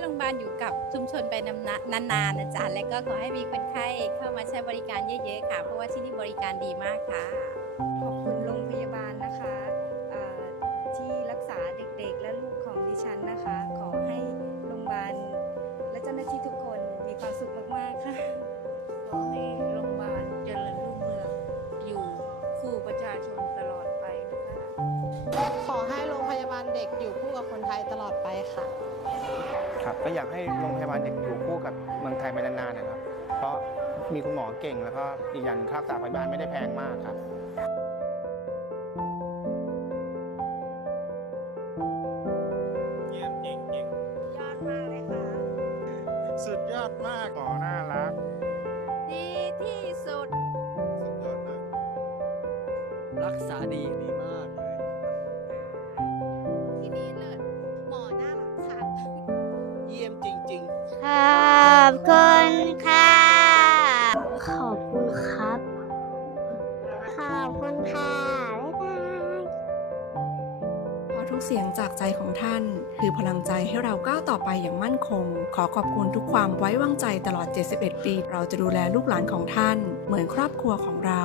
โรงพยาบาลอยู่กับชุมชนไปนานๆนะจ๊ะและก็ขอให้มีคนไข้เข้ามาใช้บริการเยอะๆค่ะ เพราะว่าที่นี่บริการดีมากค่ะ ขอบคุณโรงพยาบาลนะคะเอ่อที่รักษาเด็กๆ และลูกของดิฉันนะคะ ขอให้โรงพยาบาลและเจ้าหน้าที่ทุกคนมีความสุขมากๆค่ะขอให้โรงพยาบาลเจริญรุ่งเรืองอยู่คู่ประชาชนตลอดไปนะคะ ขอให้โรงพยาบาลเด็กอยู่คู่กับคนไทยตลอดไปค่ะ ครับก็อยากให้โรงพยาบาลเด็กอยู่คู่กับเมืองไทยไปนานๆนะครับ เพราะมีคุณหมอเก่งแล้วก็อีกอย่างค่ารักษาพยาบาลไม่ได้แพงมากครับเยี่ยมจริงจริงยอดมากเลยค่ะ ๆสุดยอดมากหมอน่ารัก ดีที่สุด สุดยอดมาก รักษาดีดีมากเลย ขอบคุณครับ ขอบคุณค่ะ บ๊ายบายเพราะทุกเสียงจากใจของท่าน คือพลังใจให้เราก้าวต่อไปอย่างมั่นคง ขอขอบคุณทุกความไว้วางใจตลอด 71 ปี เราจะดูแลลูกหลานของท่าน เหมือนครอบครัวของเรา